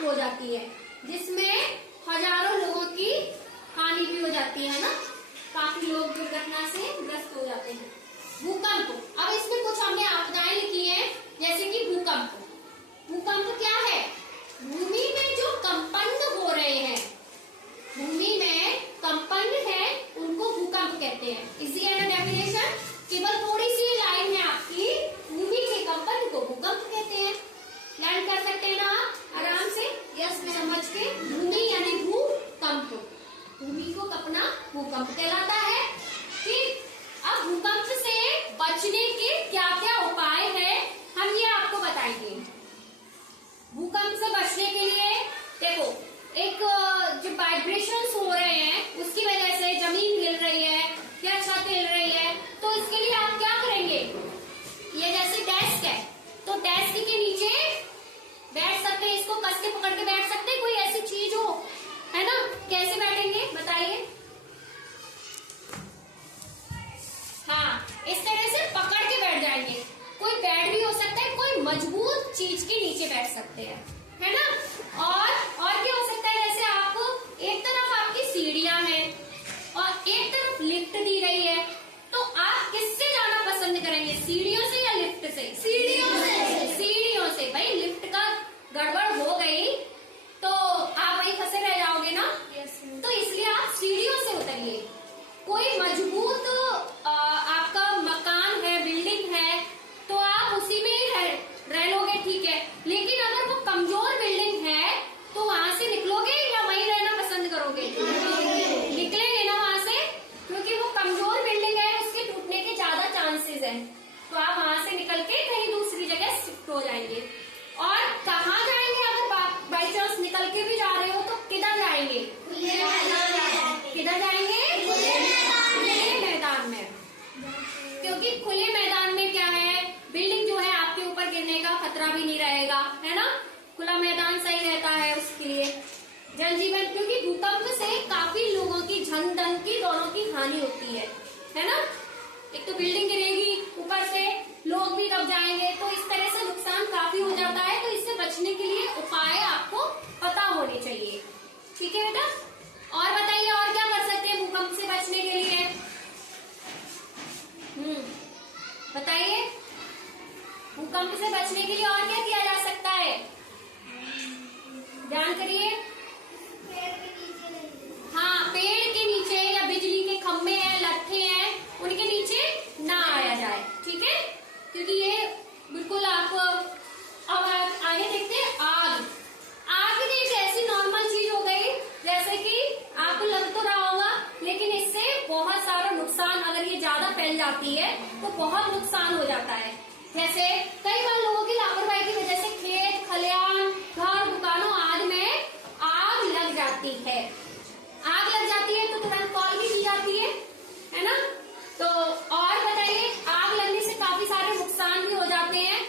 हो जाती है, जिसमें हजारों लोगों की हानि भी हो जाती है ना, काफी लोग दुर्घटना से ग्रस्त हो जाते हैं। भूकंप, अब इसमें कुछ हमने आपदाएं लिखी है, जैसे कि भूकंप। भूकंप क्या है? भूमि में जो कंपन हो रहे हैं, भूमि में कंपन है, उनको भूकंप कहते हैं। इसी है ना डेफिनेशन। केवल थोड़ी सी लाइन है आपकी, भूमि के कंपन को भूकंप कहते हैं। लर्न कर सकते हैं ना आप आराम से, यस में समझ के। भूमि यानी भूकंप, भूमि को कपना भूकंप कहलाता है। ठीक, अब भूकंप से बचने के क्या क्या उपाय हैं, हम ये आपको बताएंगे। भूकंप से बचने के लिए देखो, एक जो वाइब्रेशंस हो रहे हैं उसकी वजह से जमीन हिल रही है या छत हिल रही है, तो इसके लिए आप क्या करेंगे? ये जैसे डेस्क है, तो डेस्क के नीचे बैठ सकते हैं, इसको कस के पकड़ के बैठ सकते हैं। कोई ऐसी चीज हो, है ना, कैसे बैठेंगे बताइए? हाँ, इस तरह से पकड़ के बैठ जाएंगे। कोई बेड भी हो सकता है, कोई मजबूत चीज के नीचे बैठ सकते हैं, है ना। और क्या हो सकता है, जैसे आपको एक तरफ आपकी सीढ़ियां हैं और एक तरफ लिफ्ट दी गई है, तो आप किससे जाना पसंद करेंगे, सीढ़ियों से या लिफ्ट से? सीढ़ियों से। सीढ़ियों से। भाई लिफ्ट का गड़बड़ हो गई तो आप वहीं फंसे रह जाओगे ना, तो इसलिए आप सीढ़ियों से उतरिए। कोई मजबूत आपका मकान है, बिल्डिंग है, तो आप उसी में ही रह लोगे, ठीक है। लेकिन अगर वो कमजोर बिल्डिंग है तो वहां से निकलोगे या वहीं रहना पसंद करोगे? निकलेंगे ना वहां से, क्योंकि वो कमजोर बिल्डिंग है, उसके टूटने के ज्यादा चांसेस हैं, तो आप वहां से निकल के कहीं दूसरी जगह शिफ्ट हो जाएंगे। और कहाँ जाएंगे? अगर बाई चांस निकल के भी जा रहे हो तो किधर जाएंगे? किधर जाएंगे? खुले मैदान में। क्योंकि खुले मैदान में क्या है, बिल्डिंग जो है आपके ऊपर गिरने का खतरा भी नहीं रहेगा, है ना। खुला मैदान सही रहता है उसके लिए। जनजीवन, क्योंकि भूकंप से काफी लोगों की धन धन की दोनों की हानि होती है ना। एक तो बिल्डिंग गिरेगी, ऊपर से लोग भी दब जाएंगे, तो इस तरह से नुकसान काफी हो जाता है। तो इससे बचने के लिए उपाय आपको पता होने चाहिए, ठीक है बेटा। और बताइए, और क्या कर सकते हैं भूकंप से बचने के लिए? बताइए, भूकंप से बचने के लिए और क्या किया जा सकता है? ध्यान करिए। हाँ, पेड़ के नीचे या बिजली के खंभे हैं, लट्ठे हैं, उनके नीचे ना आया जाए, ठीक है। क्योंकि ये बिल्कुल आप अब आगे देखते हैं। आग भी एक ऐसी नॉर्मल चीज हो गई, जैसे कि आपको लग तो रहा होगा, लेकिन इससे बहुत सारा नुकसान, अगर ये ज्यादा फैल जाती है तो बहुत नुकसान हो जाता है। जैसे कई बार लोगों की लापरवाही की वजह से खेत खलिहान, घर, दुकानों आदि में आग लग जाती है। आग लग जाती है तो तुरंत कॉल भी की जाती है ना। तो और बताइए, आग लगने से काफी सारे नुकसान भी हो जाते हैं,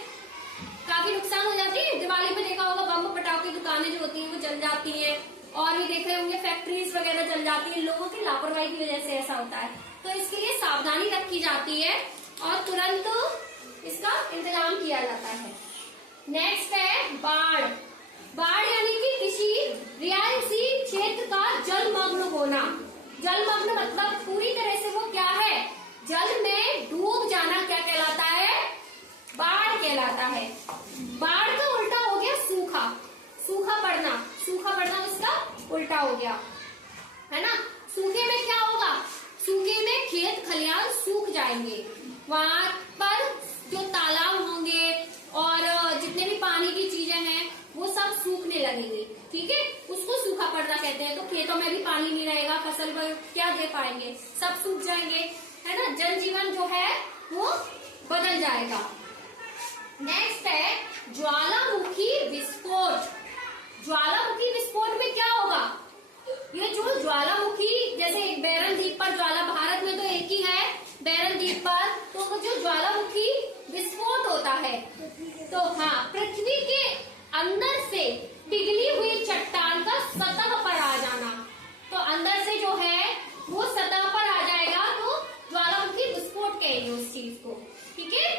काफी नुकसान हो जाती है। दिवाली पे देखा होगा, बम पटाखे दुकानें जो होती हैं वो जल जाती हैं, और भी देखे होंगे फैक्ट्रीज वगैरह जल जाती है, लोगों की लापरवाही की वजह से ऐसा होता है। तो इसके लिए सावधानी रखी जाती है और तुरंत इसका इंतजाम किया जाता है। नेक्स्ट है बाढ़। बाढ़ यानी कि किसी रिहायशी क्षेत्र का जलमग्न होना। जलमग्न मतलब पूरी तरह से वो क्या है, जल में डूब जाना, क्या कहलाता है? बाढ़ कहलाता है। बाढ़ का उल्टा हो गया सूखा। सूखा पड़ना, सूखा पड़ना उसका उल्टा हो गया, है ना। सूखे में क्या होगा? सूखे में खेत खलिहान सूख जाएंगे, वहां पर जो तालाब होंगे और जितने भी पानी की चीजें हैं वो सब सूखने लगेंगे, ठीक है। उसको सूखा पड़ना कहते हैं। तो खेतों में भी पानी नहीं रहेगा, फसल पर क्या दे पाएंगे, सब सूख जाएंगे, है ना। जनजीवन जो है वो बदल जाएगा। नेक्स्ट है ज्वालामुखी विस्फोट। ज्वालामुखी विस्फोट में क्या होगा? ये जो ज्वालामुखी, जैसे एक बैरन द्वीप पर ज्वाला, भारत में तो एक ही है बैरन द्वीप पर, तो वो जो ज्वालामुखी विस्फोट होता है, तो हाँ, पृथ्वी के अंदर से पिघली हुई चट्टान का सतह पर आ जाना। तो अंदर से जो है वो सतह पर आ जाएगा, तो ज्वालामुखी विस्फोट कहेंगे उस चीज को, ठीक है।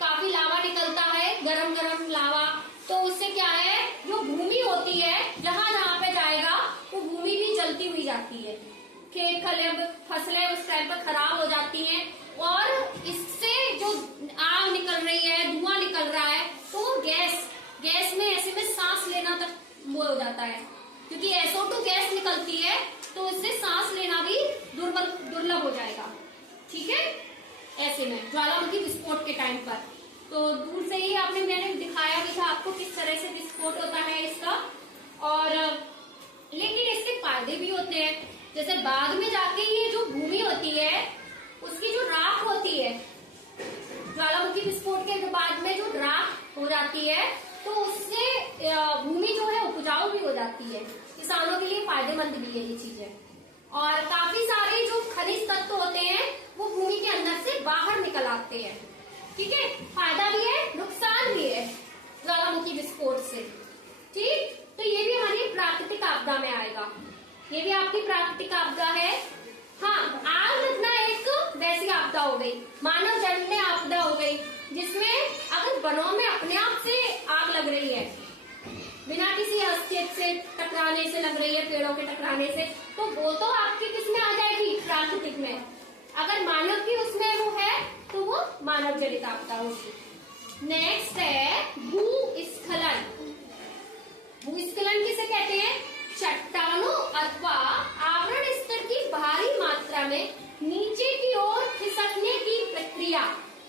काफी लावा निकलता है, गरम गरम लावा, तो उससे क्या है, जो भूमि होती जाती है, खेत फसलें उस टाइम पर खराब हो जाती हैं, और इससे जो आग निकल रही है, धुआं निकल रहा है, तो वो गैस में ऐसे में सांस लेना तक वो हो जाता है, क्योंकि SO2 गैस निकलती है, तो इससे सांस लेना भी दुर्लभ हो जाएगा। ठीक है, ऐसे में ज्वालामुखी विस्फोट के टाइम पर तो दूर से ही मैंने दिखाया भी था आपको किस तरह से विस्फोट होता है इसका। और लेकिन इसके फायदे भी होते हैं, जैसे बाद में जाके ये जो भूमि होती है उसकी जो राख होती है, ज्वालामुखी विस्फोट के बाद में जो राख हो जाती है, तो उससे भूमि जो है उपजाऊ भी हो जाती है, किसानों के लिए फायदेमंद भी है ये चीजें। और काफी सारे जो खनिज तत्व होते हैं वो भूमि के अंदर से बाहर निकल आते हैं। ठीक है, फायदा भी है, नुकसान भी है ज्वालामुखी विस्फोट से। ठीक, तो ये भी हमारी प्राकृतिक आपदा में आएगा, ये भी आपकी प्राकृतिक आपदा है। हाँ, आग लगना एक वैसी आपदा हो गई, मानव जन्य आपदा हो गई, जिसमें अगर वनों में अपने आप से आग लग रही है, बिना किसी हस्तक्षेप से टकराने से लग रही है, पेड़ों के टकराने से, तो वो तो आपकी किसमें आ जाएगी, प्राकृतिक में। अगर मानव की उसमें वो है तो वो मानव जनित आपदा होगी। नेक्स्ट है भूस्खलन। भूस्खलन किसे कहते हैं? चट्टानों अथवा आवरण स्तर की भारी मात्रा में नीचे की ओर खिसकने की प्रक्रिया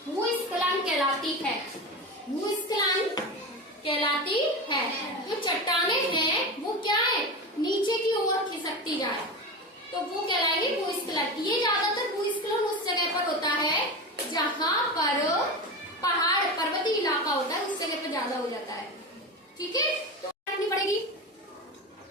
भूस्खलन कहलाती है। भूस्खलन कहलाती है। जो चट्टाने हैं वो क्या है, नीचे की ओर खिसकती जाए तो वो कहलाएगी भूस्खलन। ये ज्यादातर भूस्खलन उस जगह पर होता है जहां पर पहाड़ पर्वतीय इलाका होता है, उस जगह पर ज्यादा हो जाता है। ठीक है, तो रखनी पड़ेगी।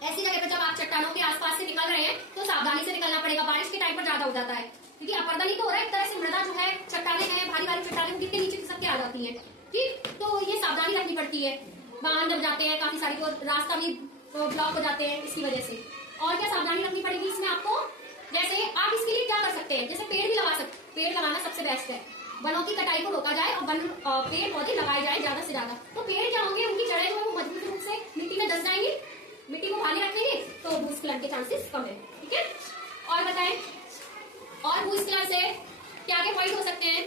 ऐसी जगह पर जब आप चट्टानों के आसपास से निकल रहे हैं तो सावधानी से निकलना पड़ेगा। बारिश के टाइम पर ज्यादा हो जाता है क्योंकि अपर्दनी तो हो रहा है, एक तरह से मृदा जो है, चट्टाने हैं, भारी भारी चट्टाने वो गिरते नीचे खिसक के आ जाती है। ठीक, तो ये सावधानी रखनी पड़ती है। वाहन जब जाते हैं काफी सारी तो रास्ता भी ब्लॉक हो जाते हैं इसकी वजह से। और क्या सावधानी रखनी पड़ेगी इसमें आपको? जैसे आप इसके लिए क्या कर सकते हैं, जैसे पेड़ भी लगा सकते, पेड़ लगाना सबसे बेस्ट है। वनों की कटाई को रोका जाए और पेड़ पौधे लगाए जाए ज्यादा से ज्यादा। तो पेड़ क्या होंगे, उनकी जड़ें जो है वो मजबूत रूप से मिट्टी में दस जाएंगी, मिट्टी को भारी रखेंगे तो भूस्खलन के चांसेस कम है। ठीक है, और बताएं और भूस्खलन से क्या क्या पॉइंट हो सकते हैं?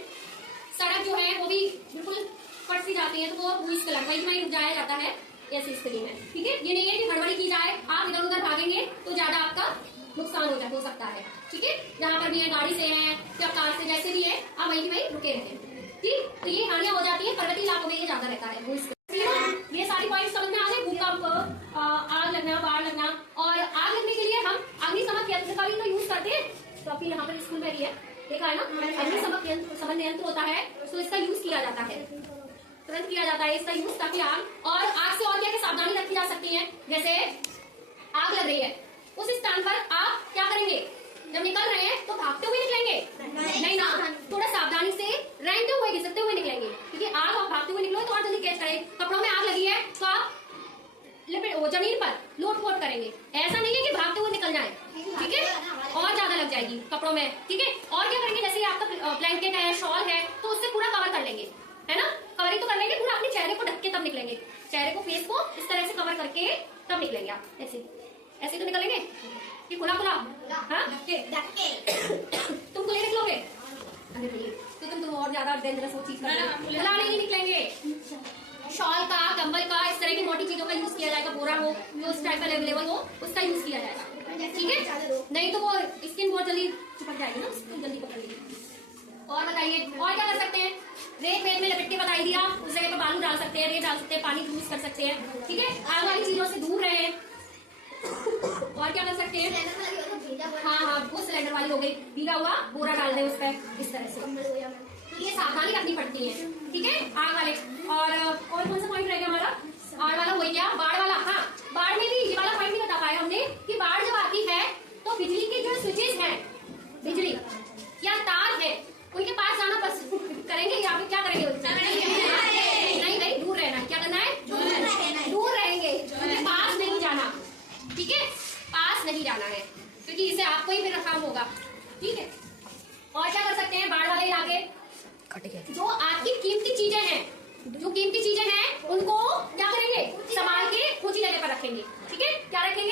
सड़क जो है वो भी बिल्कुल फट सी जाती है तो वो भूस्खलन वही में जाया जाता है ऐसी स्थिति में। ठीक है, ये नहीं है कि हड़बड़ी की जाए, आप इधर उधर भागेंगे तो ज्यादा आपका नुकसान हो सकता है। ठीक है, जहाँ पर भी है, गाड़ी से है या कार से, जैसे भी है आप वहीं की वहीं रुके रहें। ठीक, तो ये हानियां हो जाती है, पर्वतीय इलाकों में ये ज्यादा रहता है भूस्खलन। ये सारी पॉइंट समझ में आ गए, भूकंप, आग लगना, बाढ़ लगना। और आग लगने के लिए हम अग्निशमन यंत्र का भी तो यूज करते हैं, तो अभी यहाँ पर स्कूल में भी है, देखा है ना, अग्निशमन यंत्र होता है तो इसका यूज किया जाता है, तुरंत किया जाता है इसका यूज, ताकि आग से और क्या सावधानी रखी जा सकती है। जैसे आग लग रही है, उस स्थान पर आप क्या करेंगे, जब निकल रहे हैं तो भागते हुए निकलेंगे नहीं ना, थोड़ा सावधानी से रेंगते हुए घिसकते हुए निकलेंगे, क्योंकि आग आप भागते हुए निकलो तो और जल्दी कैच करें। कपड़ों में आग लगी है तो आप जमीन पर लोट-पोट करेंगे, ऐसा नहीं है कि भागते हुए निकल जाए। ठीक है, और ज्यादा लग जाएगी कपड़ों में। ठीक है, और क्या करेंगे, जैसे आपका ब्लैंकेट है, शॉल है, तो उससे पूरा कवर कर लेंगे, है ना, कवरिंग तो कर लेंगे, पूरा अपने चेहरे को ढक के तब निकलेंगे, चेहरे को, फेस को इस तरह से कवर करके तब निकलेंगे आप। ऐसे तो निकलेंगे कि खुला हाँ तुम खुले निकलोगे? अरे तो तुम और ज्यादा डेंजरस वो चीज खुला नहीं निकलेंगे। शॉल का, कंबल का, इस तरह की मोटी चीजों का यूज किया जाएगा, बोरा हो जो उस टाइप का अवेलेबल हो उसका यूज किया जाएगा। ठीक है, नहीं तो वो स्किन बहुत जल्दी चिपक जाएगी ना, जल्दी पकड़ लेगी। और बताइए और क्या कर सकते हैं? रेत में लपेट के बताई दिया, उस जगह पर बालू डाल सकते हैं, रेत डाल सकते हैं, पानी यूज कर सकते हैं। ठीक है, आग वाली चीजों से दूर रहे। और क्या कर सकते हैं? हाँ, वो सिलेंडर वाली हो गई, भीगा हुआ बोरा डाल दे उस पर, इस तरह से। तो ये सावधानी रखनी पड़ती है। ठीक है, आग वाले। और कौन सा पॉइंट रहेगा हमारा? आग वाला हो गया, बाढ़ वाला। हाँ, बाढ़ में भी ये वाला पॉइंट नहीं बता पाया हमने कि बाढ़ जब आती है तो बिजली के जो स्विचेस हैं, बिजली या तार है, उनके पास जाना पसंद करेंगे या फिर क्या करेंगे? नहीं, दूर रहना। क्या करना है? दूर रहेंगे, उनके पास नहीं जाना। ठीक है, पास नहीं जाना है, क्योंकि इसे आपको ही फिर काम होगा। ठीक है, और क्या कर सकते हैं? बाढ़ वाले इलाके, जो आपकी कीमती चीजें हैं, उनको क्या करेंगे? संभाल के ऊंची जगह पर रखेंगे। ठीक है, क्या रखेंगे?